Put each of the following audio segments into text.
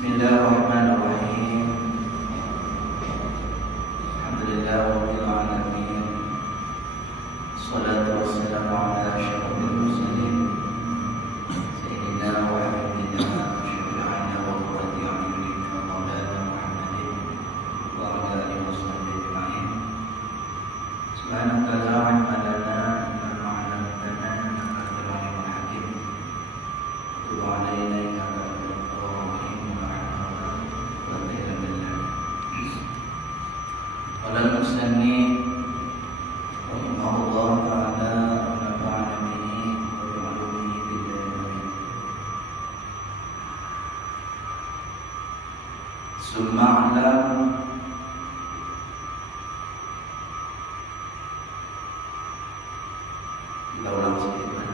Bismillahirrahmanirrahim. Alhamdulillahirabbil alamin. Shalatu wassalamu ala asyrafil mursalin sayyidina wa habibina wa syafi'ina wa qurrati a'yunina maulana Muhammadin wa ala alihi washabbihi ajma'in. Subhanaka la ilma lana illa ma 'allamtana innaka antal alimul hakim. Tub 'alaina innaka qala al-musannif rahimahullah ta'ala wa nafa'ana bihi wa bi 'ulumihi fid dharain. Summa 'alam kita ulang sedikit.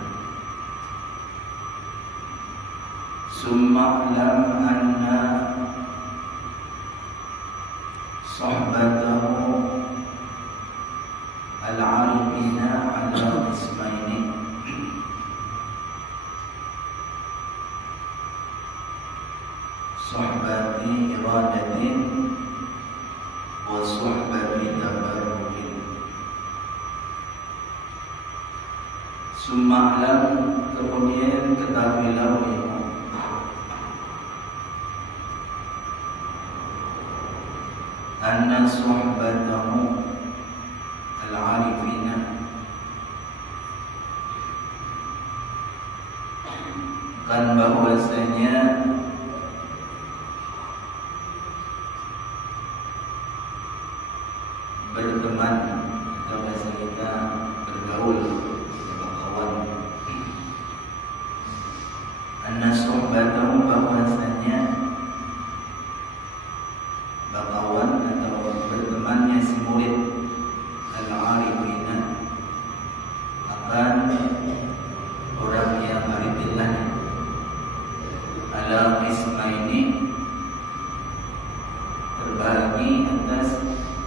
Summa 'alam anna sahbatahu al-'arifina 'ala qismaini. Sahbati iradatin wa sahbati tabarrukin. Summa 'alam, kemudian ketahuilah olehmu anna sahbatahu al-'arifina, kan bahwasanya berteman atau bahasa kita bergaul, berkawan. Anna sahbatahu, bahwasanya bakawan atau bertemannya si murid al-'arifina akan orang yang arifillah ala qismaini, terbagi atas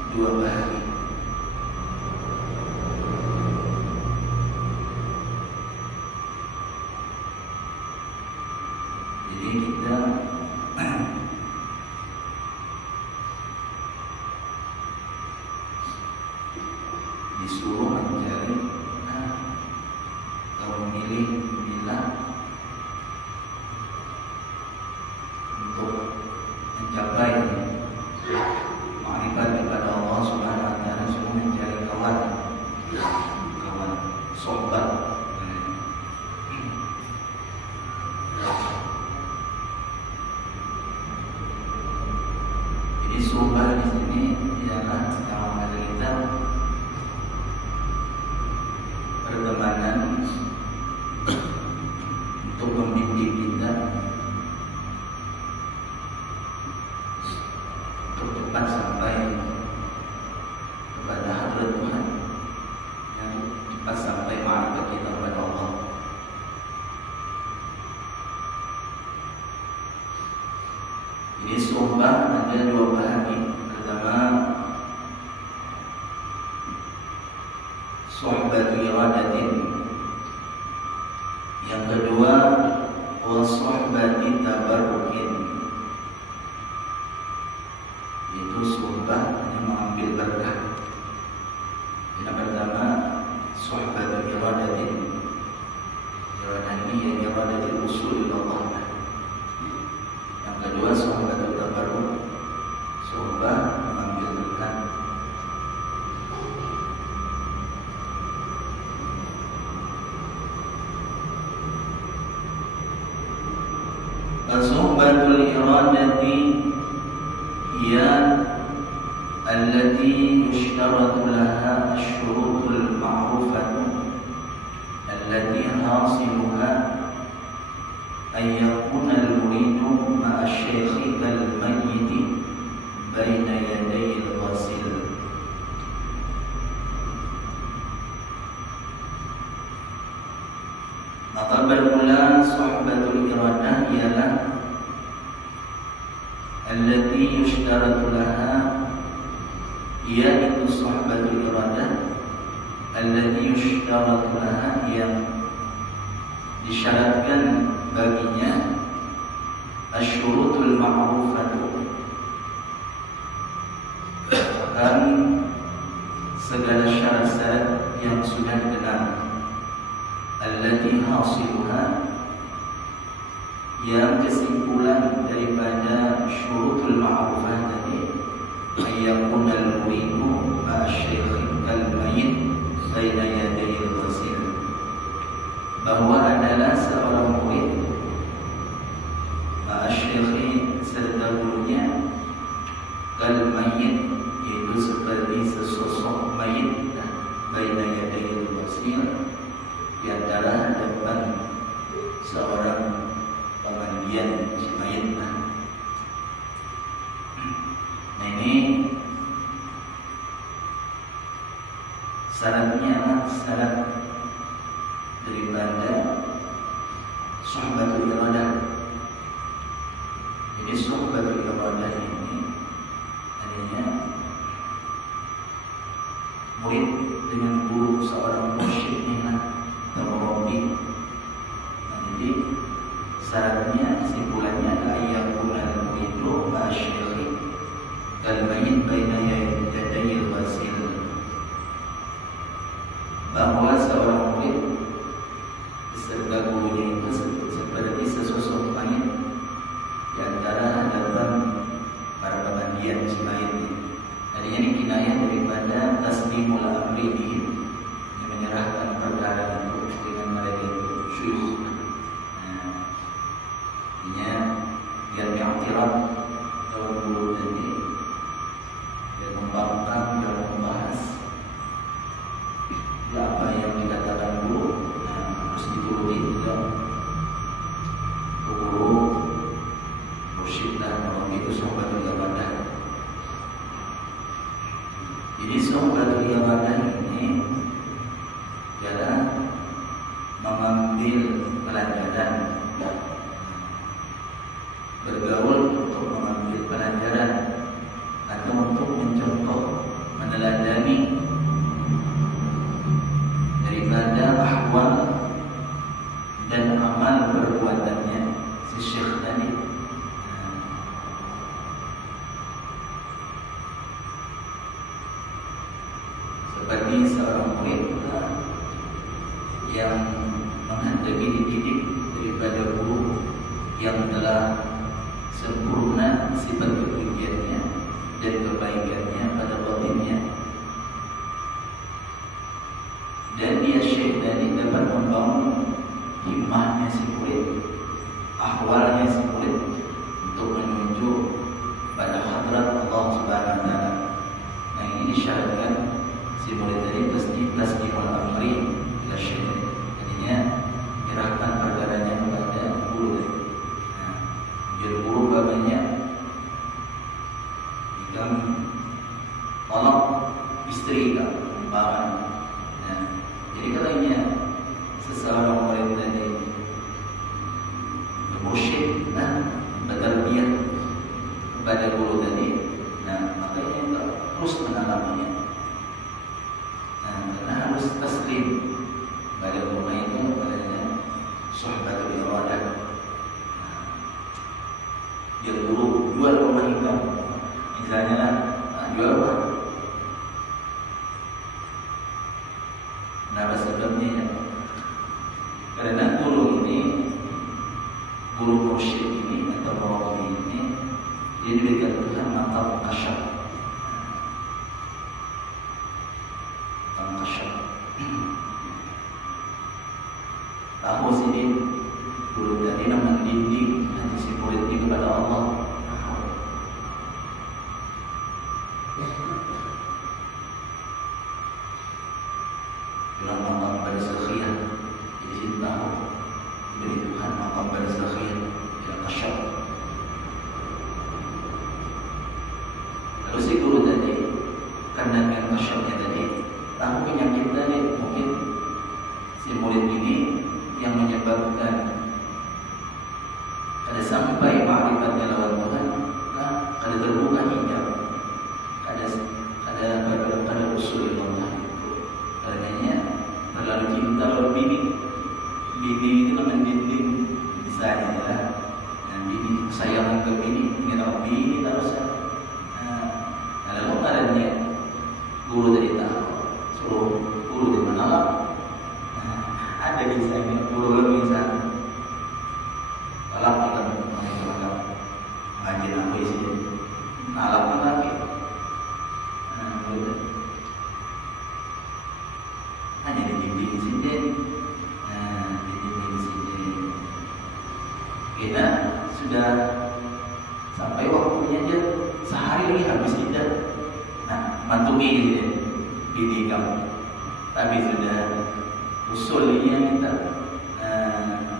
dua bahagi. Jadi kita disuruh mencari atau memilih untuk mencapai ma'rifat kepada Allah Subhanahu wa ta'ala, semua mencari kawan, sohbat. Jadi sohbat di sini ialah kawan kita, pertemanan untuk membimbing kita untuk cepat sampai kepada hadrat Tuhan, yang cepat sampai ma'rifat kita kepada Allah. Ini sohbah ada dua bahagi. Pertama, sohbatu iradatin. Yang kedua, wa sohbati tabarrukin. Itu sohbah yang mengambil berkah. Yang pertama, sohbatu iradatin. Iradah ini yang iradatil usul ila Allah. Yang kedua, sohbatu tabarruk. Sohbah mengambil berkah. Sohbatul iradati hiya allati yushtaratu laha asy-syurutul ma'rufatu allati hasiluha ay yakuna al-muridu ma'a asy-syaikhi kal-mayyit baina yaday al-ghasil. Maka bermula sohbatul iradah ialah allati yushtaratu laha, yaitu sohbatul iradah allati yushtaratu laha, yang disyaratkan baginya asyurutul ma'ruf syarat-syarat yang sudah dikenal, allati hasiluha, yang kesimpulan daripada syurutul ma'rufah tadi, ayyakuna al-muridu ma'asyikhi kal-mayyit baina yaday al-ghasil, bahwa adalah seorang murid ma'asyikhi serta gurunya, kal-mayyit, itu seperti sesosok mayit, baina yaday al-ghasil, di antara hadapan seorang pemandian si mayit. Nah ini syaratnya adalah syarat daripada suhbatul iradah. Jadi suhbatul iradah ini artinya murid dengan guru, seorang mursyidnya atau murabbi. Nah, jadi syaratnya, kesimpulannya adalah ayyakuna al-muridu ma'asyikhi kal-mayyit baina yaday al-ghasil, bahwa seorang murid beserta gurunya itu seperti sesosok mayit di antara hadapan para pemandian si mayit ini. Tadinya ini kinayah daripada taslimul amri bihim, yang menyerahkan perkara itu dengan mereka itu syuyukh. Artinya biar mi'tirat dalam guru tadi, biar membangkang dalam membahas ya apa yang dikatakan guru, harus dituruti juga. Guru mursyid dan orang itu sohbatul iradah. Jadi sohbatul iradah ini adalah mengambil pelajaran, bergaul untuk mengambil pelajaran atau untuk mencontoh, meneladani daripada ahwal dan amal perbuatannya si syekh tadi. Seperti seorang murid yang menghendaki dididik daripada guru yang telah sempurna sifat kepujiannya dan kebaikannya pada batinnya, dan dia syekh tadi dapat membangun himmahnya si murid, ahwalnya si murid untuk menuju pada hadrat Allah Subhanahu wa taala. Nah ini disyaratkan si murid tadi pasti taslimul amri ila syekh, artinya menyerahkan perkaranya kepada guru tadi. Biar guru banyak ikan tolak istri kan umpamanya. Nah, jadi katanya seseorang murid tadi mursyid, bertarbiyah kepada guru tadi, nah makanya terus mengalaminya. Nah, karena harus taslim pada guru itu, padanya suhbatul iradah. Dia guru jual rumah hitam, misalnya jual apa? Kenapa sebabnya? Karena guru ini, guru mursyid ini atau murabbi ini, dia diberikan Tuhan maqam kasyaf. Maqam kasyaf. Tahu sini guru tadi nak mendidik hati si murid ini kepada Allah. Dalam maqam barzakhiyah, jadi kita tahu diberi Tuhan maqam barzakhiyah yang kasyaf. Lalu si guru tadi, karena dengan kasyafnya tadi, tahu penyakit tadi, mungkin si murid ini yang menyebabkan kada sampai ma'rifatnya lawan Tuhan, kada terbuka hijab, kada usul Allah. Karenanya terlalu cinta lawan bini itu mendinding misalnya lah, dan bini sayang ke bini, mengira bini terus. Lalu karenanya guru tadi tahu suruh ada kisahnya guru misalnya kalau kita mengajar ngaji apa isinya alam lagi hanya dibimbing sini dibimbing sini kita sudah sampai waktunya aja sehari lagi habis kita mantuki gitu ya dinikam tapi sudah usulnya kita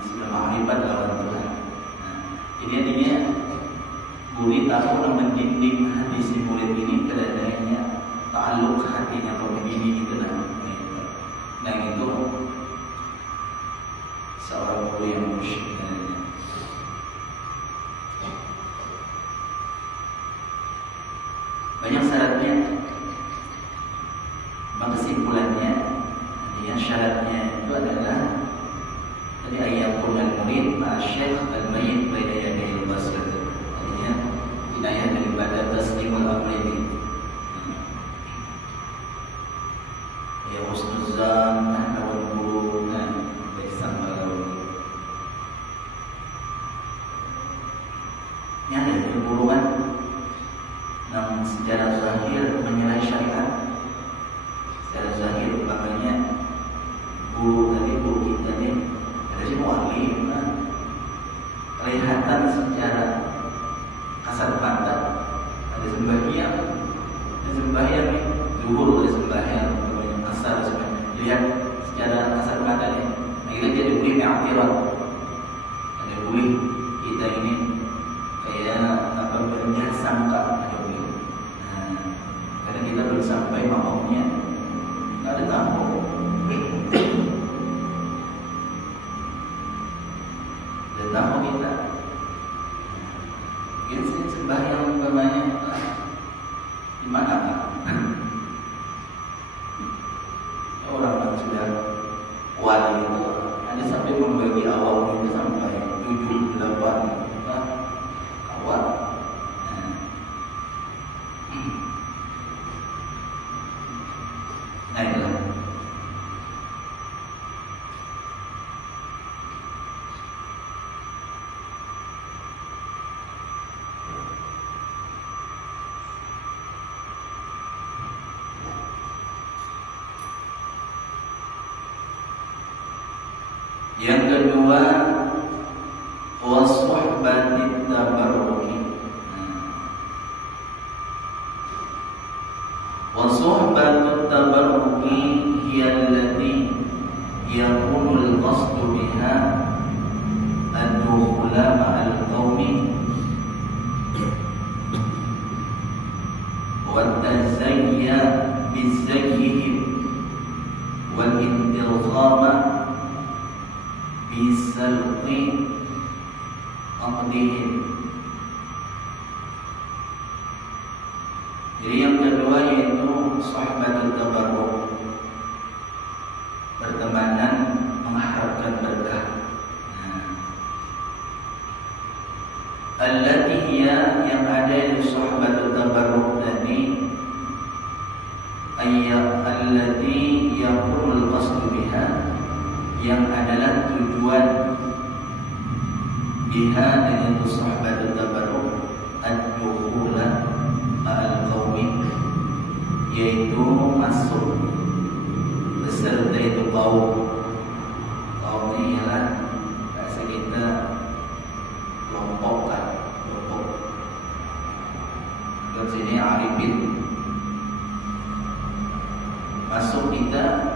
sudah ma'rifat lawan Tuhan. Jadi artinya murid tahu mendidik hati si murid ini keadaannya ta'alluq hatinya atau begini gitu nah. Dan itu seorang guru yang musyrik. Banyak syaratnya. Maka kesimpulannya yang syaratnya itu adalah tadi ayatun al-murid ma'asyikh al-mayyit baina yadayil basir. Artinya inayah daripada taslimul amri. Ya husnuzan lawan guru dan bersama lawan. Yang ada hubungan namun secara zahir menyalahi syariat. Secara zahir makanya guru kita nih ada si mu'alim kelihatan secara kasat mata ada sembahyang nih zuhur ada sembahyang asar sembahyang lihat secara kasat mata nih akhirnya jadi boleh me'atirat ada boleh kita ini kayak apa berjasangka ada boleh karena kita belum sampai mampunya ada tamu dan tamu kita mungkin sembahyang umpamanya di mana Pak? Orang yang sudah wali itu ada sampai membagi awal itu sampai 7, 8 awal. Nah itulah. Yang kedua wasuhbatit tabarruki. Wasuhbatut tabarruki hiya allati yakunu al-qasdu biha ad-dukhula ma'al qawmi wa tazayya bizayyihim wal intirzama bisalqi aqdihim. Jadi yang kedua yaitu sohbatul tabarruk, pertemanan mengharapkan berkah. Allati hiya yang ada di sohbatul tabarruk tadi ayat allati yaqulul qasdu biha yang adalah tujuan biha dengan sohbatul tabarruk ad-dukhula al-qawmi yaitu masuk beserta itu kaum ini ialah bahasa kita kelompok dan sini arifin masuk kita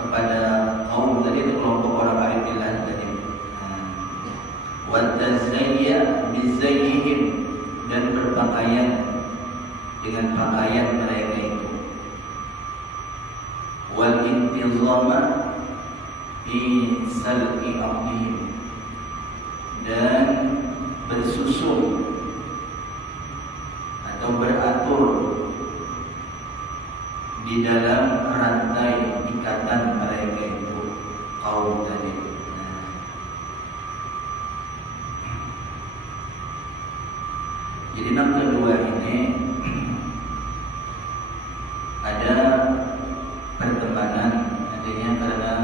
kepada kaum tadi itu kelompok orang arifin tadi wa tazayya bizayyihim dan berpakaian dengan pakaian mereka itu wal intizama bi salqi aqdihim dan bersusun atau beratur di dalam rantai ikatan mereka itu kaum tadi. Jadi yang kedua ini ada pertemanan, artinya karena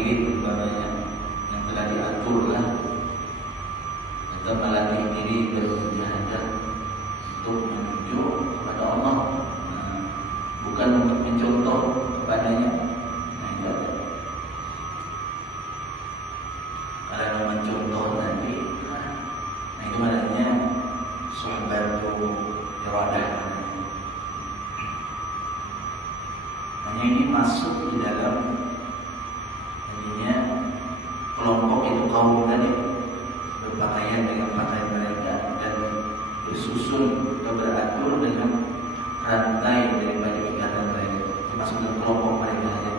diri umpamanya yang telah diatur lah, atau melatih diri bermujahadah untuk menuju kepada Allah, bukan untuk mencontoh kepadanya. Kalau mencontoh tadi, itu namanya sohbatul iradah. Hanya ini masuk di dalam kelompok itu kaum tadi, berpakaian dengan pakaian mereka dan bersusun atau beratur dengan rantai daripada ikatan mereka, termasuk dalam kelompok mereka saja.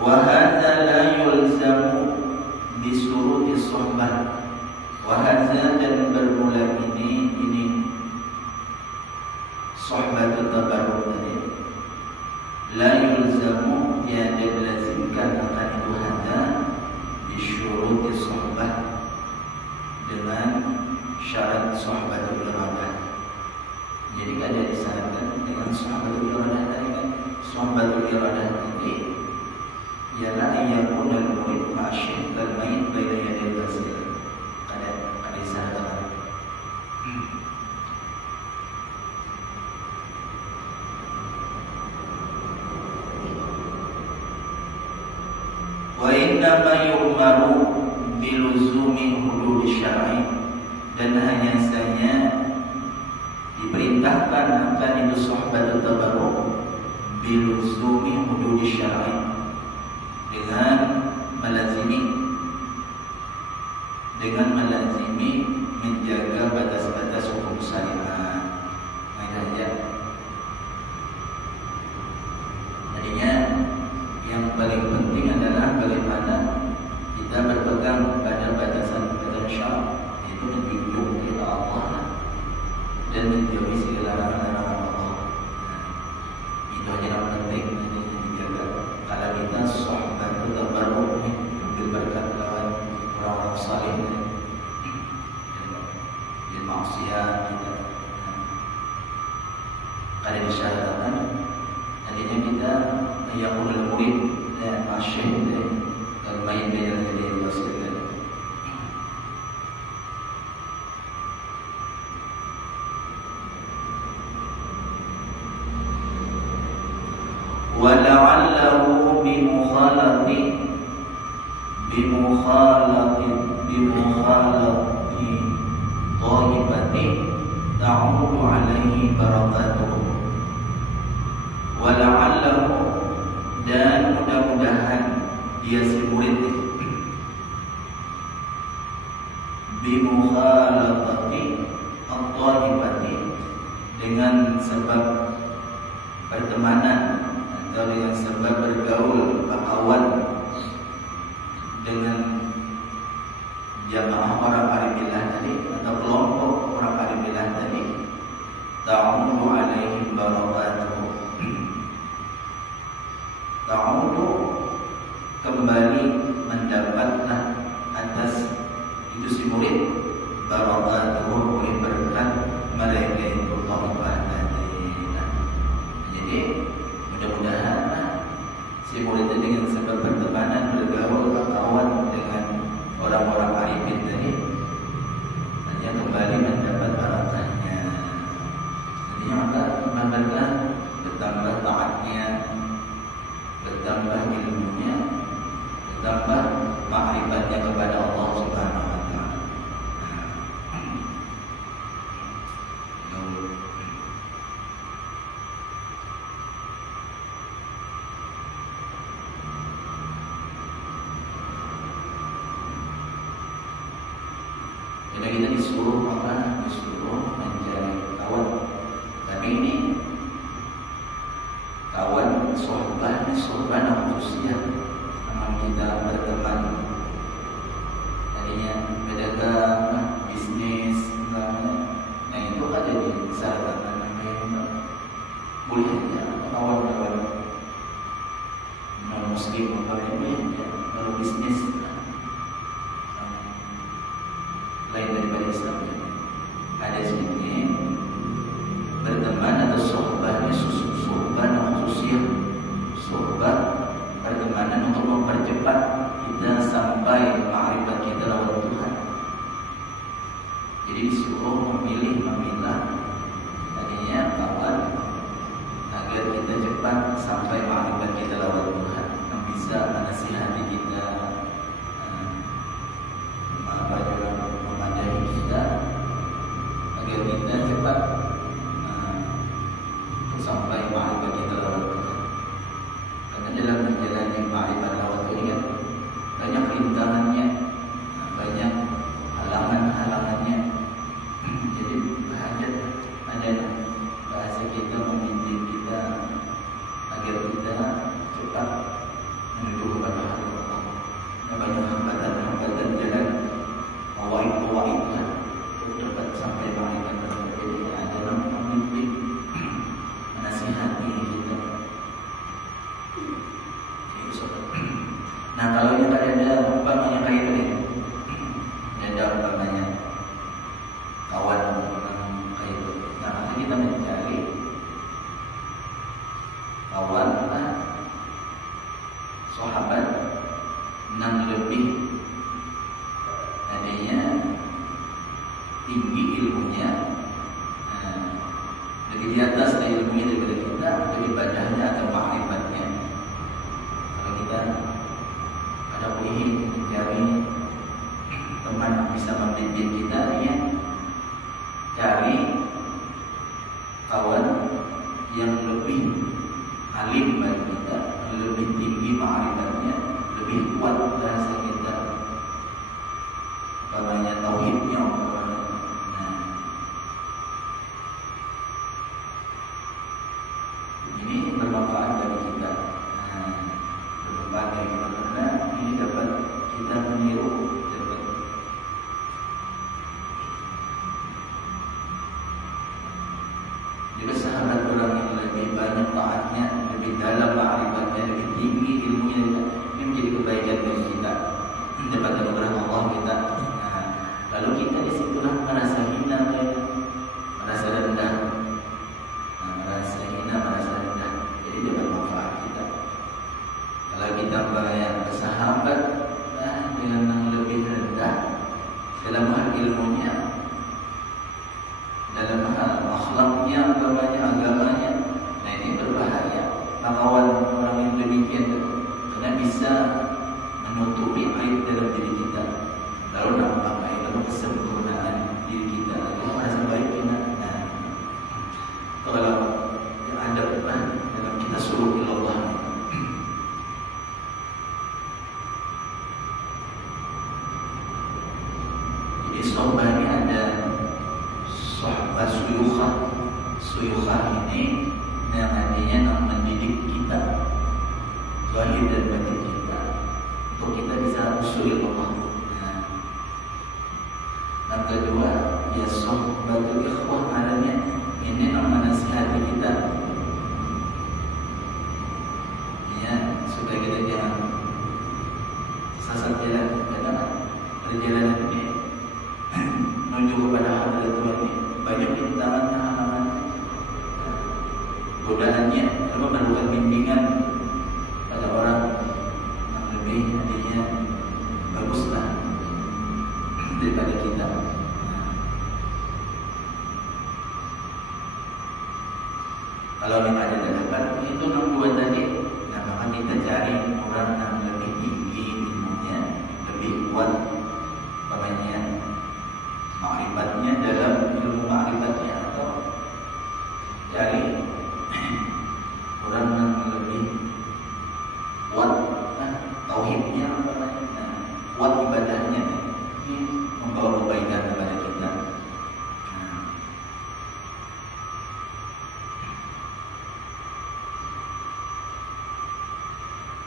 Wa hadza la yulzamu bi suruti suhbah. Wa hadza, dan bermula ini sohbatul tabarruk tadi, la yulzamu, yang dilazimkan akan itu hadza bi syuruti sohbah, dengan syarat sohbatul iradah. Jadi kan dia disyaratkan dengan sohbatul iradah tadi kan. Sohbatul iradah tadi ialah yakun al-murid ma'asyih al-mayyit baina yadil basir. Ada disyaratkan. Wa innama yu'maru biluzumi hudud syar'i, dan hanya saja diperintahkan akan itu sohbatul tabarruk biluzumi hudud syar'i, dengan melazimi menjaga batas-batas hukum syariat. Jadinya yang paling penting adalah bagaimana kita berpegang pada batasan-batasan syara', yaitu menjunjung kepada Allah dan menjauhi segala larangan Allah. Itu aja yang penting dijaga. Kalau kita sohbatul tabarruk berberkat lawan orang-orang saleh, dan maksiat kita kada disyaratkan. Tadinya kita yakunul murid masyhur dan main dengan dia wasilkan. Wala'allahu bimukhalati thahibati ta'udu alaihi barakatuh. Wala'allahu, dan mudah-mudahan dia si murid bimukhalatati at-thahibati, dengan sebab pertemanan atau dengan sebab bergaul berkawan dengan jamaah orang arifillah tadi, atau kelompok orang arifillah tadi, ta'udu alaihim barakatuh. Ta'udu, kembali mendapatlah atas itu si murid barakatuh, oleh berkat mereka itu Allah tadi. Jadi mudah-mudahan si murid dengan sebab pertemanan bergaul berkawan dengan orang-orang arifin tadi, hanya kembali mendapat barakahnya. Jadi maka bertambah taatnya, bertambah ilmunya, bertambah ma'rifatnya kepada Allah Subhanahu wa ta'ala. Jadi kita disuruh mencari kawan. Tapi ini kawan sohbah khususnya memang kita berteman. Tadinya pedagang, bisnis, nah itu ada di sahabat namanya boleh ya kawan-kawan non muslim kalau bisnis lain daripada Islam. kita mencari kawan sahabat yang lebih adanya tinggi ilmunya, lebih di atas dari ilmunya daripada kita, lebih ibadahnya atau ma'rifatnya. Kalau kita ada ingin mencari teman yang bisa membimbing kita, ya cari kawan yang lebih alim bagi kita, lebih tinggi ma'rifatnya, lebih kuat bahasa kita, banyak tauhidnya. Nah, ini bermanfaat bagi kita. Bermanfaat bagi kita karena ini dapat kita meniru, dapat juga sahabat orang yang lebih banyak taatnya, lebih dalam ma'rifatnya, lebih tinggi ilmunya. Ini menjadi kebaikan bagi kita, dapat anugerah Allah kita. Lalu kita disitulah merasa hina, merasa rendah, merasa hina, merasa rendah. Jadi dapat manfaat kita. Kalau kita bersahabat dengan yang lebih rendah dalam hal ilmunya, dalam hal akhlaknya, agamanya, nah ini berbahaya. Makawan orang yang demikian karena bisa menutupi aib dalam diri kita. Lalu nampak aib, lalu kesempurnaan diri kita, lalu merasa baik kita. Nah, kalau ada dalam kita suruh ilallah. Jadi sohbah ini ada sohbah suyukhah ini yang artinya mendidik kita, zahir dan batin kita, untuk kita bisa usul Allah. Yang kedua, ya sohbatul ikhwah, adanya ini menasihati kita, ya supaya kita jangan sesat jalan. Karena perjalanan ini menuju kepada hadrat Tuhan ini banyak rintangan, halangan, godaannya. Kalau memerlukan bimbingan pada orang yang lebih adanya baguslah daripada kita. Kalau yang ada dapat itu nomor 2 tadi, nah maka kita cari orang yang lebih tinggi ilmunya, lebih kuat banyak ma'rifatnya, dalam ilmu ma'rifatnya, atau cari orang yang lebih kuat tauhidnya, kuat ibadahnya, ini membawa kebaikan kepada kita.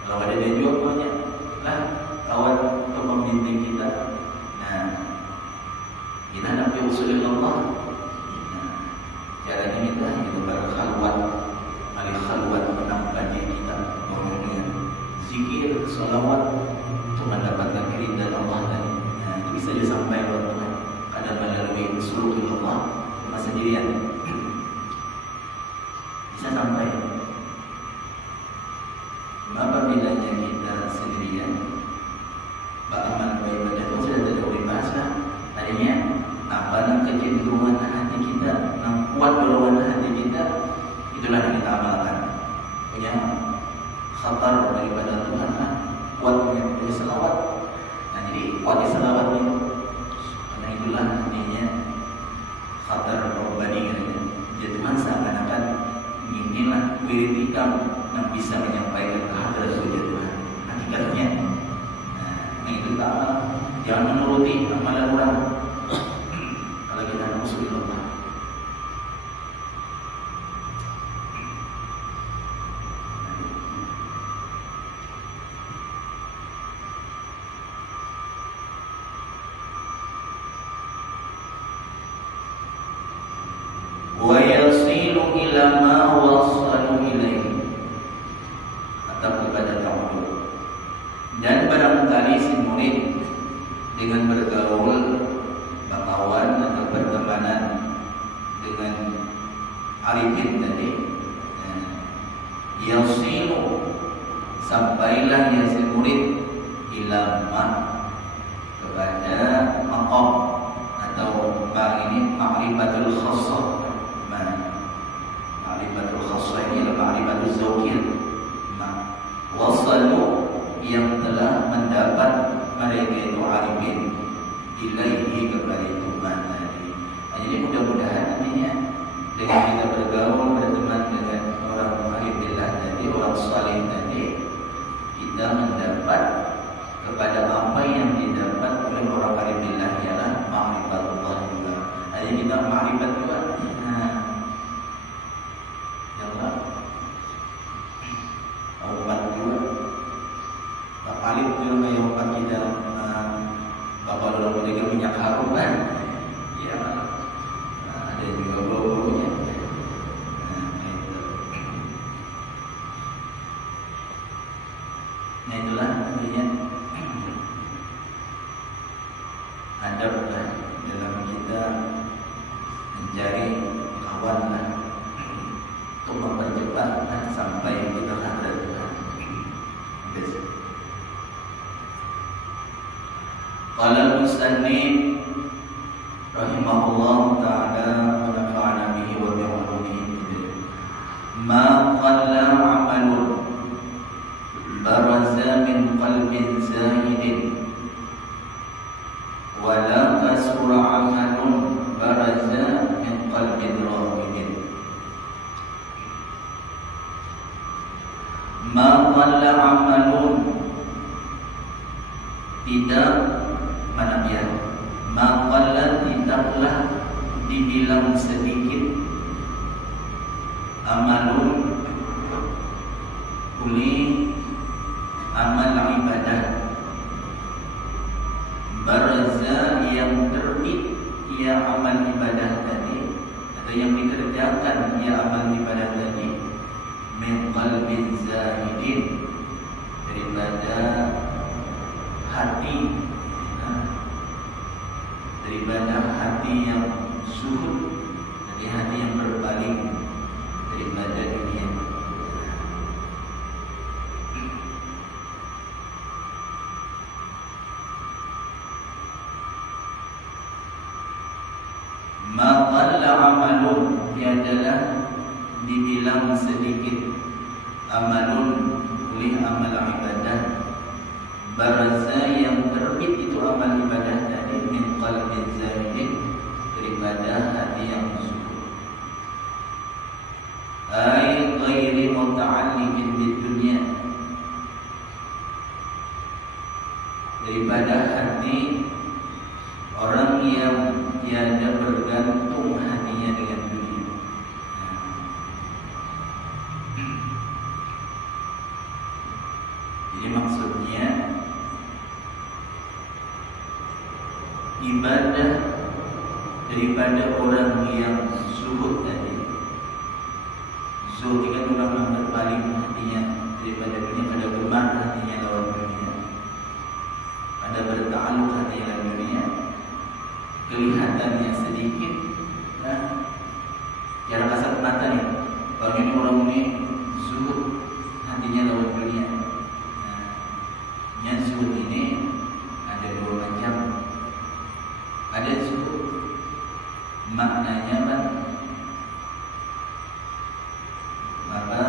Kalau ada dia juga banyak lah kawan untuk membimbing kita. Nah, kita nak usul Allah. Caranya kita itu berkhalwat, al-khalwat menambah diri kita, bangunnya zikir, salawat untuk mendapatkan keridhaan Allah tadi. Nah, itu bisa disampaikan Tuhan kadang melalui usul Allah cuma sendirian bisa sampai. Apabila kita sendirian beramal beribadah itu sudah terlalu bahasa tadinya apa yang kecenderungan hati kita, yang kuat dorongan hati kita, itulah yang kita amalkan. Punya khabar daripada Tuhan, kuat punya selawat. Nah, jadi kuat selawat itu, karena itulah artinya khabar robbani katanya. Jadi Tuhan seakan-akan inilah wiridikam yang bisa menyampaikan kehadiran Tuhan hakikatnya. Nah itu kita amal, jangan menuruti amalan orang. Kalau kita musuh Allah, wa yasilu ila ma wasalu ilaihi, atau kepada ta'awud. Dan barangkali si murid dengan bergaul, berkawan atau bertemanan dengan arifin tadi, yasilu sampailah ya si murid ila ma kepada maqam atau ma ini ma'rifatul khassah. Ma'rifatul khassah ini adalah ma'rifatul zawqiyah. Wasalu yang telah mendapat mereka itu arifin ilaihi kepada itu ma tadi. Jadi mudah-mudahan nantinya dengan kita bergaul berteman dengan orang arifillah tadi, orang saleh tadi, kita mendapat kepada apa yang didapat oleh orang arifillah ialah ma'rifatullah juga. Jadi kita ma'rifat juga. Jangan obat juga. Tak paling juga kayak obat kita. Bapak dalam menjaga minyak harum kan? Ya, ada juga bau-baunya. Nah itulah artinya adab dalam kita mencari kawan untuk mempercepat sampai kita hadrat Tuhan. Qala musannif rahimahullah ta'ala wa nafa'ana bihi wa bi'ulumihi. Ma qalla 'amalun baraza min qalbin zahidin wa la kasura 'amalun baraza min qalbin rahibin. Ma qalla 'amalun tidak mana ya, maqalla tidaklah dibilang sedikit amalun uli amal ibadah baraza yang terbit ia amal ibadah tadi atau yang dikerjakan ia amal ibadah tadi min qalbin zahidin daripada hati, daripada hati yang zuhud, dari hati yang berpaling daripada dunia. Ma qalla amalun tiadalah dibilang sedikit amalun oleh amal ibadah baraza yang terbit itu amal ibadah tadi min qalbin zahidin daripada hati yang zuhud ay ghairi muta'alliqin bid dunya daripada hati orang yang tiada bergantung hatinya dengan dunia. Jadi maksudnya ibadah daripada orang yang zuhud tadi. Zuhud kan orang yang berpaling hatinya daripada dunia, pada gemar hatinya lawan dunia, pada berta'alluq hatinya lawan dunia, kelihatannya sedikit, cara kasat mata nih, kalau ini orang ini zuhud hatinya lawan dunia. Yang zuhud ini ada dua macam. Ada zuhud maknanya kan maka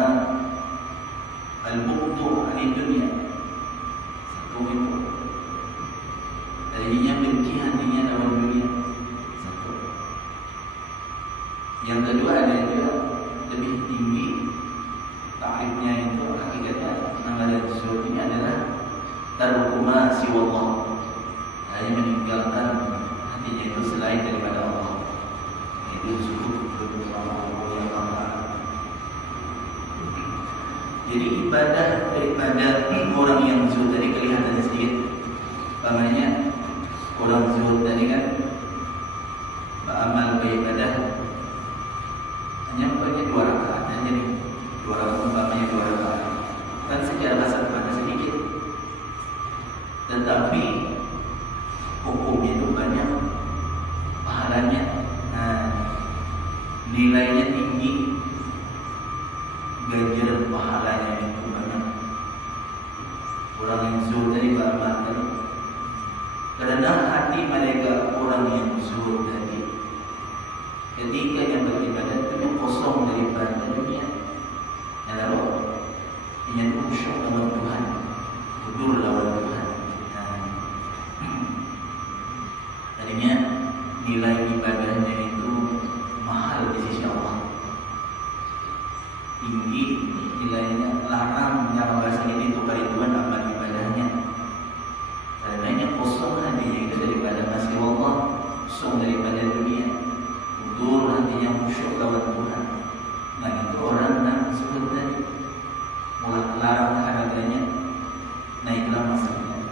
al-bughdu 'ani dunya. Satu itu tadinya benci hatinya lawan dunia. Satu. Yang kedua ada juga lebih tinggi ta'rifnya itu hakikatnya nama zuhud ini adalah tarkuma siwallah, hanya meninggalkan hatinya itu selain daripada Allah. Itu zuhud yang Allah. Jadi ibadah daripada orang yang zuhud tadi kelihatannya sedikit. Namanya orang zuhud tadi kan beramal beribadah hanya banyak 2 rakaat hanya nih. 2 rakaat umpamanya 2 rakaat. Kan secara kasat mata sedikit. Tetapi hukumnya itu banyak, pahalanya, nilainya tinggi. hati mereka orang yang zuhud tadi, ketika yang beribadah itu kosong daripada dunia. Lalu yang khusyuk lawan Tuhan, hudur lawan Tuhan. Tadinya nilai ibadahnya itu mahal di sisi Allah, tinggi nilainya, larang yang bahasa ini itu kariduan amal ibadahnya. Karenanya kosong hatinya itu daripada masih Allah, kosong daripada dunia, hudur hatinya khusyuk lawan Tuhan. Nah itu orang yang sebenarnya mulai larang harganya, naiklah masalahnya.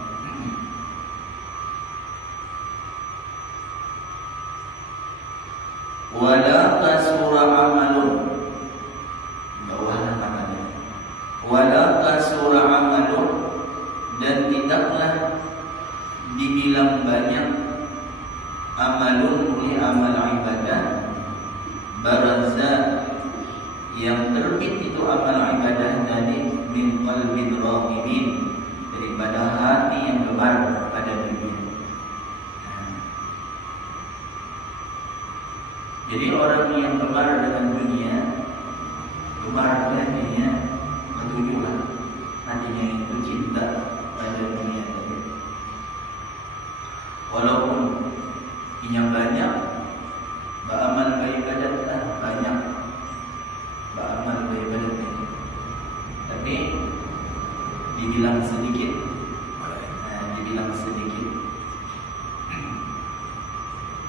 Wala kasura amalun, bawahlah tangannya. Wala kasura amalun, dan tidaklah dibilang banyak amalun oleh amal ibadah, baraza yang terbit itu amal ibadah tadi min qalbin raghibin, daripada hati yang gemar pada dunia. Jadi orang yang gemar dengan dunia, gemar hatinya ketujuan, hatinya itu cinta pada dunia tadi. Walaupun yang banyak, beramal ibadat banyak, beramal ibadat ini, tapi dibilang sedikit, dibilang sedikit.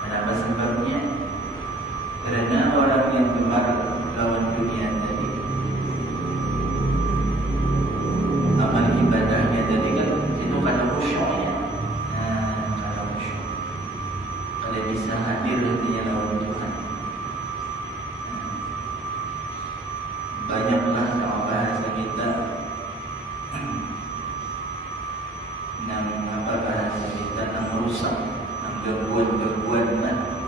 Kenapa sebabnya? Karena orang yang gemar lawan dunia tadi, amal ibadahnya tadi kan itu kada khusyuknya. Kada khusyuk. Kalau bisa hadir hatinya lawan Tuhan. Banyaklah kalau bahasa kita, bahasa kita merusak, gangguan-gangguan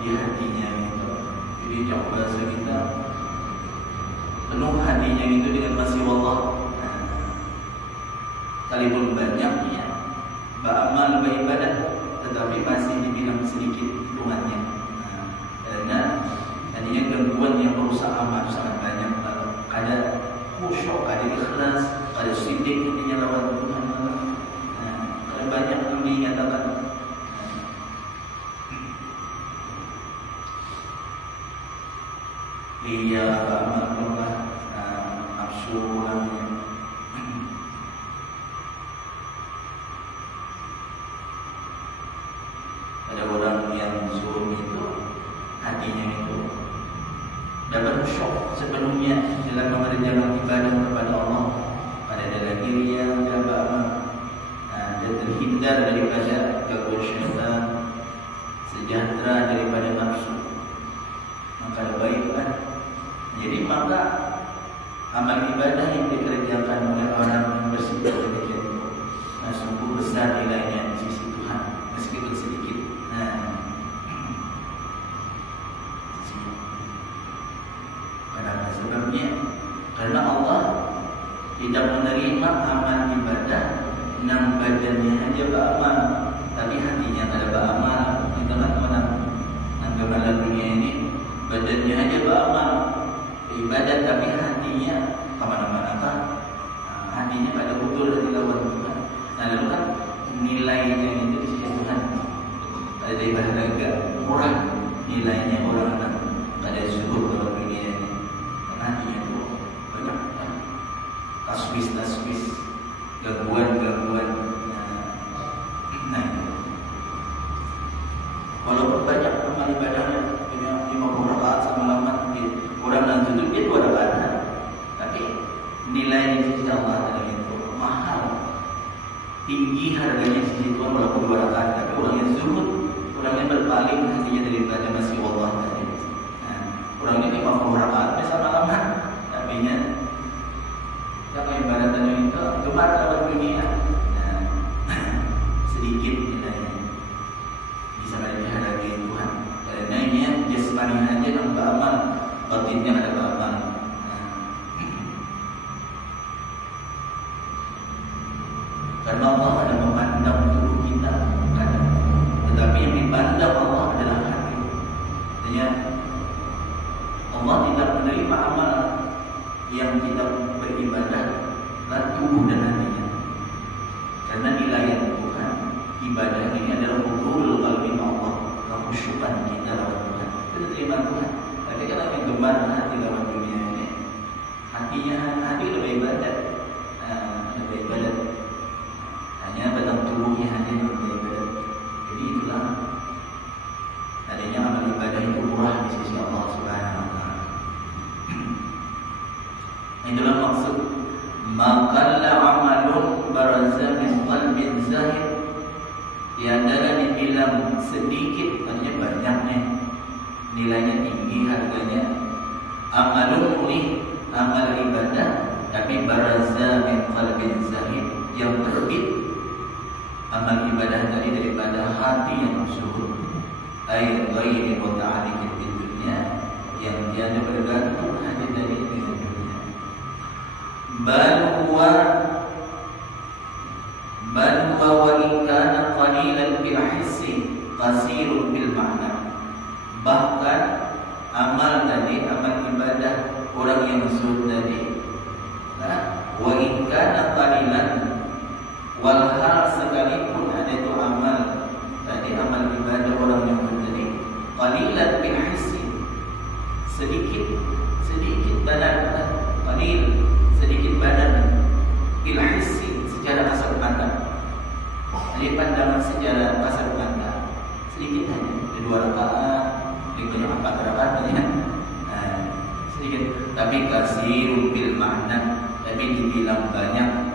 di hatinya itu. Jadi jauh bahasa kita penuh hatinya itu dengan masih Allah. Sekalipun banyaknya beramal beribadat, tetapi masih dibilang sedikit hitungannya. Karena tadinya gangguan yang merusak amal sangat banyak. Ada khusyuk, ada ikhlas, ada sidik intinya lawan Tuhan. Kalau banyak yang dinyatakan. Iya, beramal Allah, nafsu orangnya. Ada orang yang zuhud itu, hatinya itu dapat khusyuk sepenuhnya dalam mengerjakan ibadah kepada Allah. Pada dalam dirinya dia beramal dan terhindar daripada gangguan syaitan, sejahtera daripada nafsu. Maka baiklah. Jadi maka amal ibadah yang dikerjakan oleh orang yang bersifat demikian itu sungguh besar nilainya di sisi Tuhan, meskipun sedikit. Kenapa sebabnya? Karena Allah tidak menerima amal ibadah yang badannya aja beramal, tapi hatinya tak ada beramal. Kita kan orang anggapan dunia ini badannya aja beramal ibadat, tapi hatinya kemana-mana. Hatinya pada hudur dari lawan Tuhan. Nah lalu kan nilainya itu di sisi Tuhan ada ibadah agak kurang nilainya orang kan ada zuhud dalam dunia ini. Karena hatinya itu banyak tasbih, gangguan. Nah walaupun banyak amal ibadahnya, punya 50 rakaat semalam, orang yang tutup dia 2 rakaat, tapi nilai di sisi Allah tadi itu mahal, tinggi harganya di sisi Tuhan. Walaupun 2 rakaat, tapi orang yang zuhud, orang yang berpaling hatinya daripada masih Allah tadi. Orang ini 50 rakaat bisa malaman, tapi nya siapa ibadatannya itu gemar lawan dunia, sedikit nilainya bisa menghadapi Tuhan. Karena ini jasmani aja yang beramal, batinnya ada beramal. Karena Allah ada memandang tubuh kita, tetapi yang tidak menerima amal yang kita beribadah tubuh dan hatinya. Karena nilai Tuhan, ibadah ini adalah hudurul qalbi Allah, kekhusyukan kita lawan Tuhan. Kita terima Tuhan. Tapi kalau yang gemar hati lawan dunia ini, hati lebih ibadat, hanya badan tubuhnya hanya lebih ibadat. Jadi itulah adanya amal ibadah itu murah di sisi Allah Subhanahu Wa Taala. Itulah maksud maqalla amalun baraza min qalbin zahid. Tiada dibilang sedikit, artinya banyaknya, nilainya tinggi, harganya. Amalun murih, amal ibadah, tapi baraza min qalbin zahid, yang terbit amal ibadah tadi daripada hati yang zuhud, ay ghairi muta'alliqin bid dunya, yang tiada bergantung hanya dari dengan dunia. Bal huwa wa in kana qalilan bil hissi qasirun bil ma'na. Bahkan amal tadi, amal ibadah orang yang zuhud tadi, wa in kana qalilan, walhal sekalipun ada itu amal tadi, amal ibadah orang yang tadi qalilan bil hissi, sedikit badan, qalil sedikit badan, bil hissi secara kasat mata. Jadi pandangan secara kasat mata sedikit hanya, ada 2 rakaat, lebih 4 rakaat ya. Sedikit, tapi kasirun bil makna, tapi dibilang banyak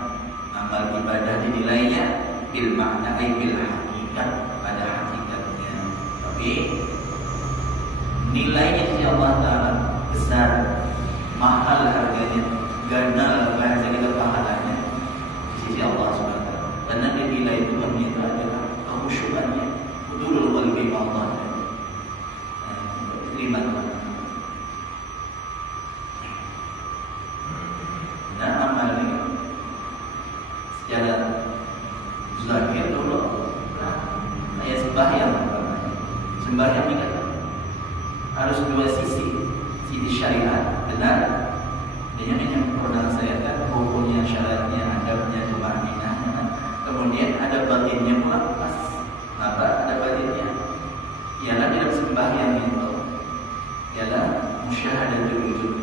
amal ibadah dinilainya bil makna, ay bil hakikat, pada hakikatnya. Tapi nilainya di Allah Taala besar, mahal harganya, ganda bahasa kita pahalanya di sisi Allah Subhanahu Wa Taala. Karena dinilai itu itu adalah kekhusyukannya, hudurul qalbi Allah. Terima Tuhan. Nah, amal ini secara zahir dulu, saya sembahyang ini harus 2 sisi syariat benar, dia yang pernah saya kan hukumnya, syaratnya, adabnya, tumanina. Kemudian ada batinnya pula, pas apa ada batinnya, ialah dalam sembahyang itu ialah musyahadatul wujud,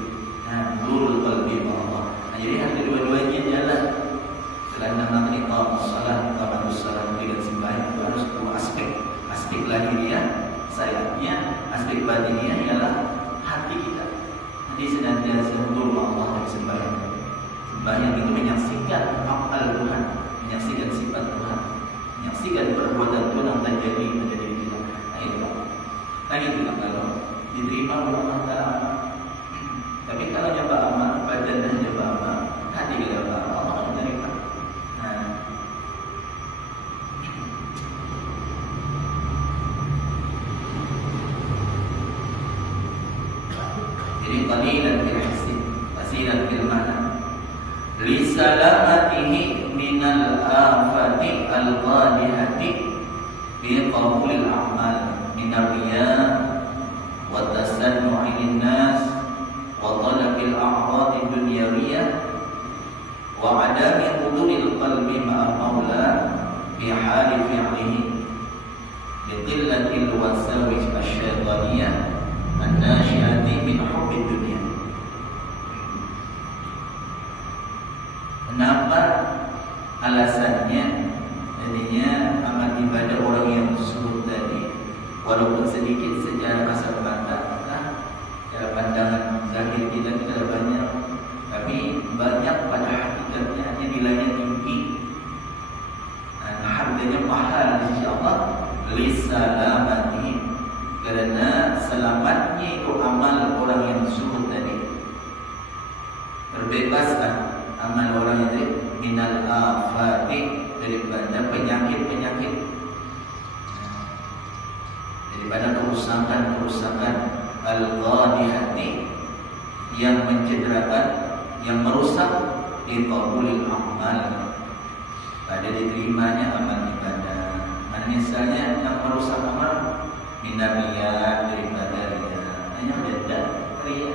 nurul qalbi Allah. Jadi ada dua-duanya jalan. Selain nama iqamus salat, iqamatus salat dengan sembahyang itu harus 2 aspek lahiriah, sayapnya, aspek batinnya ialah hati kita. Jadi senantiasa hudur Allah dari sembahyang. Sembahyang itu menyaksikan af'al Tuhan, menyaksikan sifat Tuhan, menyaksikan perbuatan Tuhan yang terjadi pada diri kita. Nah itu, kalau diterima oleh Allah Taala. Tapi kalau nyoba amal, badan dan nyoba amal, hati kita nyoba amal, Allah akan menerima. Jadi qalilan bil hissi, qasiran bil ma'na, li salamatihi minal afati al-qadihati bi qabulil a'mal min ar-riya' wa tasannu'i lin-nas wa talabil a'rad dunyawiyah wa adami huduril qalbi ma'a maula bi hali fi'lihi li qillatil wasawis asy-syaitaniyah an-nashi'ati min hubbid dunya. Kenapa alasannya jadinya amal ibadah orang yang zuhud tadi walaupun sedikit secara kasat mata, secara pandangan zahir kita ada banyak, tapi banyak pada hakikatnya nilainya tinggi, harganya mahal di sisi Allah. Lisalamati, karena selamatnya itu amal orang yang zuhud tadi, terbebaskan amal orang itu minal afati, daripada penyakit-penyakit, daripada kerusakan al-qadihati, yang mencederakan, yang merusak iqabulil amal, pada diterimanya amal ibadah. Misalnya yang merusak amal minariyat, daripada riya, hanya beda riya,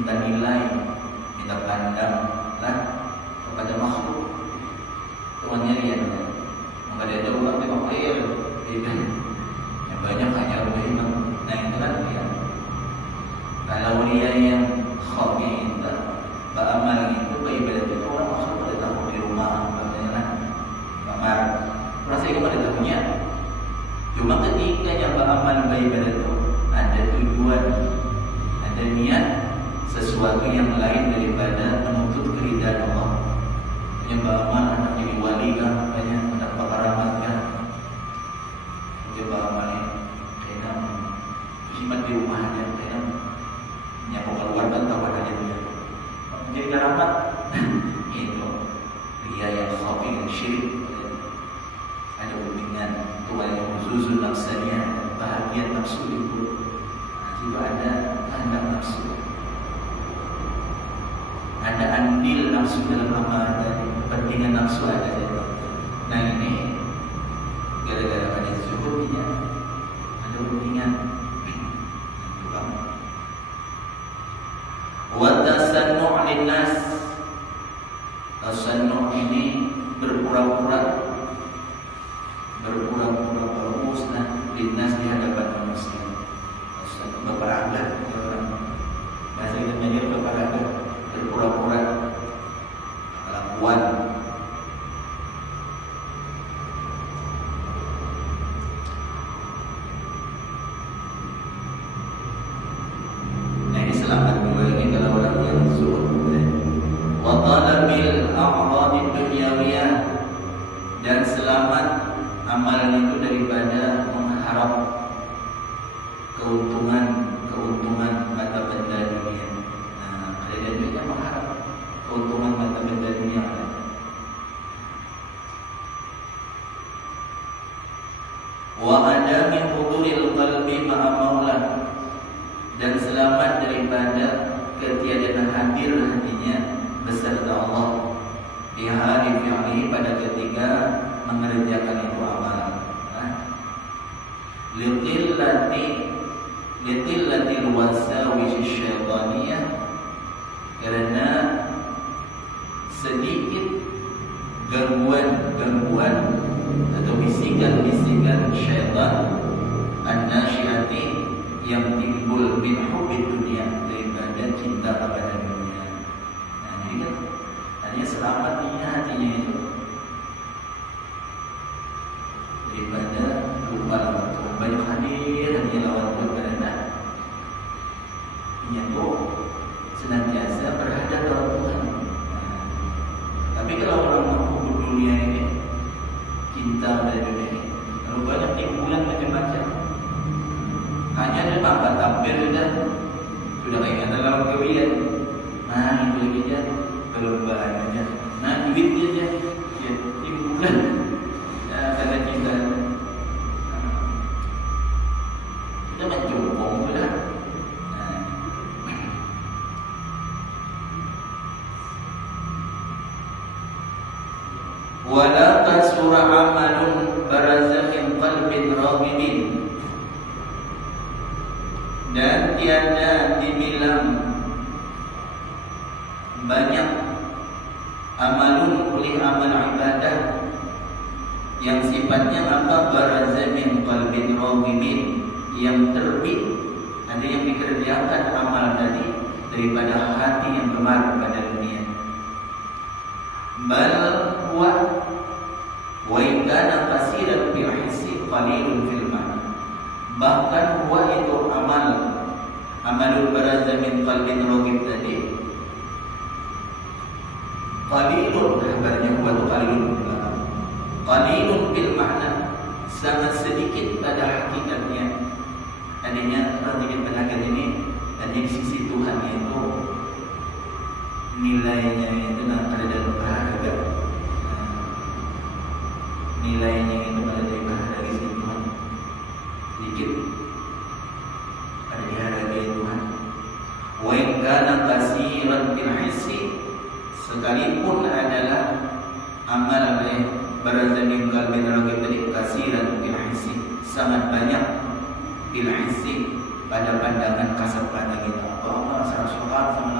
minta nilai, minta pandang lah kepada makhluk. Tuannya dia, maka dia jauh tak tengok player, yang banyak hanya rumah. Nah itu kan dia. Kalau dia yang khabi beramal itu beribadah itu orang makhluk pada tahu di rumah, katanya kamar. Rasa itu pada tahunya. Cuma ketika yang beramal beribadah itu ada tujuan, ada niat sesuatu yang lain daripada menuntut keridhaan Allah. Yang beramal anak jadi wali kah, banyak anak karamat kah. Dia beramal kena simat di rumah aja, kena nyapu keluar kan tahu ada dia. Jadi karamat itu dia yang khafi yang syirik. Ada hubungan tuan yang khusus nafsanya, bahagia nafsu itu. Juga ada kehendak nafsu, ada andil nafsu dalam amal tadi, kepentingan nafsu ada saja. Nah ini gara-gara ada zuhudnya, ada kepentingan. Wa tasannu' linnas. Tasannu' ini berpura-pura bagus linnas di hadapan manusia. Berperagat orang bahasa kita menyebut berperagat, berpura-pura kelakuan. Nah ini selamat dua ini kalau orang yang zuhud. Wa talabil a'radid dunyawiyah, dan selamat amalnya itu daripada mengharap keuntungan mata benda dunia. Nah, ada juga mengharap keuntungan mata benda dunia. Wa ada min huduril qalbi ma'a maulah, dan selamat daripada ketiadaan hadir hatinya beserta Allah di hari fi'li, pada ketika mengerjakan itu amal. Litillatil wasawis syaitaniyah, karena sedikit gangguan atau bisikan-bisikan syaitan an-nasyiati, yang timbul min hubbid dunia, daripada cinta kepada dunia. Nah ini kan hanya selamat hatinya itu daripada lupa lawan Tuhan. Banyak hadir hanya lawan Tuhan, karena ini tuh senantiasa berhadap lawan Tuhan. Tapi kalau orang mampu dunia ini, cinta pada dunia ini, kalau banyak timbulan macam-macam, hanya dia mampat tampil sudah kayak kata lawan kewian. Nah itu lagi aja perlombaan aja. Nah duit dia aja, ya timbulan. Karena cinta kita mencungkung sudah. Wala kasura amalun baraza min qalbin raghibin, dan tiada dibilang banyak amalun oleh amal ibadah yang sifatnya apa, baraza min qalbin raghibin, yang terbit, ada yang dikerjakan amal tadi daripada hati yang gemar kepada dunia. Bal huwa wa in kana katsiran fil hissi qalilun fil ma'na, bahkan huwa itu amalul baraza min qalbin raghib tadi qalilun, kabarnya huwa itu qalilun bil makna, sangat sedikit pada hakikatnya. Adanya sedikit pada hakikat ini, dan di sisi Tuhan itu nilainya itu ada dalam berharga. Nilainya itu ada dari sisi Tuhan, sedikit ada dihargai Tuhan. Wa in kana katsiran bil hissi, sekalipun adalah amal baraza min qalbin raghib tadi katsiran bil hissi, sangat banyak bil hissi, pada pandangan kasat mata kita. Allah 100 rakaat sama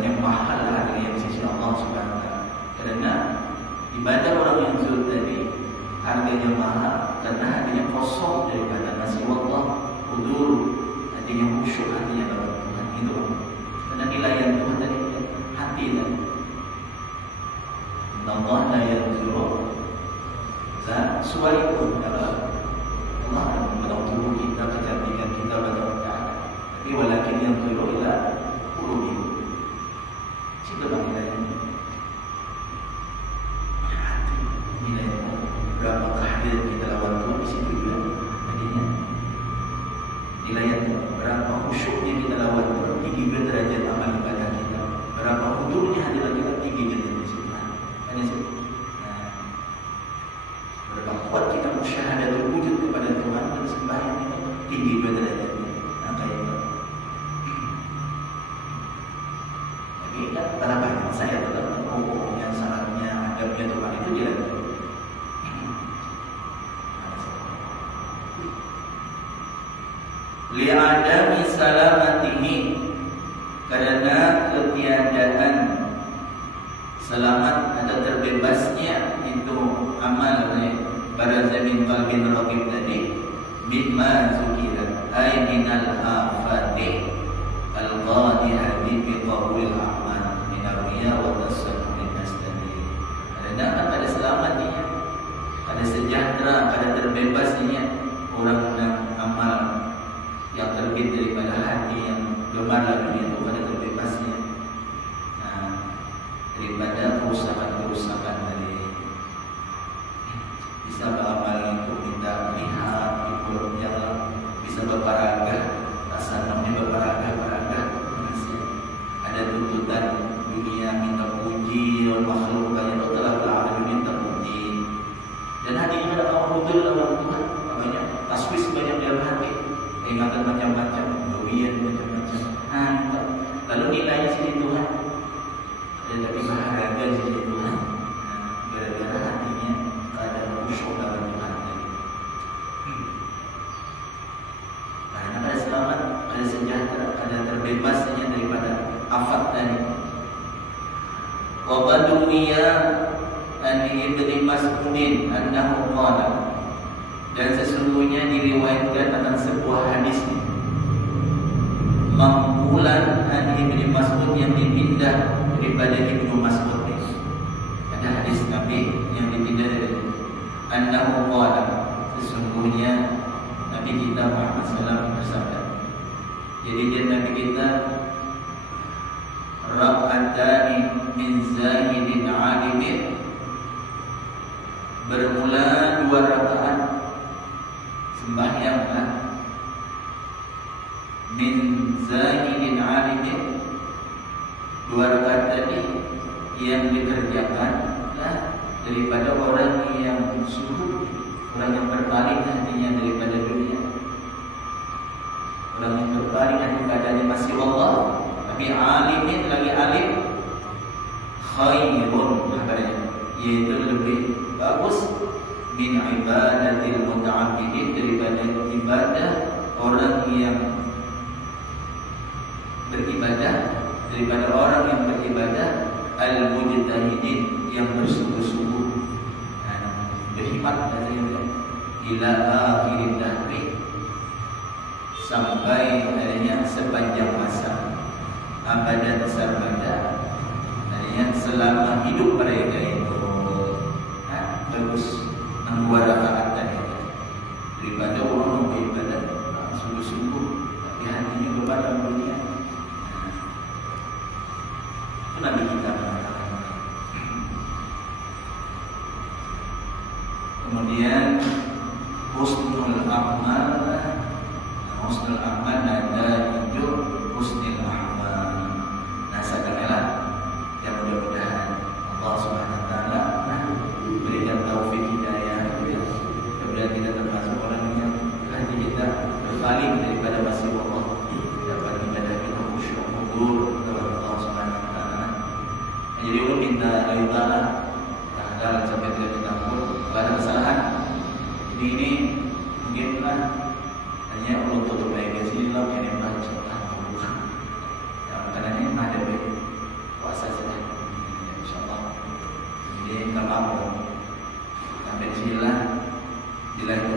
Bukannya mahal harganya di sisi Allah Subhanahu Wa Taala. Karena ibadah orang yang zuhud tadi harganya mahal karena hatinya kosong daripada nasi wallah, udur, hatinya khusyuk, hatinya kepada Tuhan itu. Karena nilaian Tuhan tadi hati tadi. Allah la yanzuru suwaikum, Allah mengukur kita, kecantikan kita pada Allah. Tapi walakin yanzuru ila qulubikum. Cinta nilainya hati, nilainya berapa kehadiran kita lawan Tuhan di situ juga hadinya. Nilainya berapa khusyuknya kita lawan Tuhan, tinggi derajat amal ibadah kita. Berapa hudurnya hadirat kita, tinggi derajat Tuhan. Hanya sih. Berapa kuat kita musyahadah berwujud kepada Tuhan dan sembahyang itu tinggi derajatnya. Angka itu. Tapi kan pada banyak saya tetap hukumnya, syaratnya, adabnya Tuhan itu jelas. Li'adami salamatihi, karena ketiadaan selamat atau terbebasnya itu amal baraza min qalbin raqib tadi, mimma zukirat ay minal afati al-qadihati bi qawlil a'mal min ar-riya wa tasaddud nastani. Karena pada selamatnya, pada sejahtera, pada terbebasnya orang yang amal yang terbit daripada hati yang gemar dunia itu, pada terbebasnya daripada kerusakan-kerusakan dari bisa beramal itu minta lihat ikut jalan, bisa berparagah, rasa namanya berparagah, ada tuntutan dunia minta puji oleh makhluk banyak itu telah berada minta puji, dan hatinya ada orang betul lawan Tuhan, banyak taswis banyak dalam hati, ingatan macam-macam, dobian macam-macam, lalu nilainya sini Tuhan, tetapi bahagia sisi Tuhan, gara-gara hatinya ada khusyuk dalam Tuhan. Karena ada selamat, ada sejahtera, ada terbebasnya daripada afat tadi. Wa baduwiya an Ibnu Mas'udin annahu qala, dan sesungguhnya diriwayatkan tentang sebuah hadis mangkulan an Ibnu Mas'ud yang dipindah daripada Ibnu Mas'ud. Ada hadis Nabi yang dipindah dari annahu qala, sesungguhnya Nabi kita Muhammad SAW bersabda. Jadi dia Nabi kita, ra'atani min zahidin alimin, bermula 2 rakaat sembahyanglah min zahidin alimin, 2 rakaat tadi yang dikerjakan daripada orang yang zuhud, orang yang berpaling hatinya daripada dunia, orang yang berpaling hati keadaannya masih Allah, tapi alimnya lagi alim, khairun kabarnya, yaitu lebih bagus min ibadatil muta'abbidin, daripada ibadah orang yang beribadah, daripada orang yang beribadah al-mujtahidin, yang bersungguh-sungguh berhikmat ila akhirin dahri, sampai adanya sepanjang masa, abadan sarmada, adanya selama hidup mereka itu. Bagus membuat rakaat tadi daripada orang beribadah sungguh-sungguh tapi hatinya kepada dunia. Itu Nabi kita mengatakan. Kemudian husnul amal, husnul amal ada itu husnul amal. Nah sekarang yang mudah-mudahan Allah Subhanahu Wa Taala berikan taufik hidayah, kemudian kita termasuk orang yang hati kita berpaling daripada masih Allah, dapat ibadah kita khusyuk hudur kepada Allah Subhanahu Wa Taala. Jadi ulun minta Allah Taala dalam sampai tidak ditampul kalau ada kesalahan. Jadi ini mungkinlah hanya Allah tutup baik sini lah yang baca bukan. Ya karena ini ada baik. Bila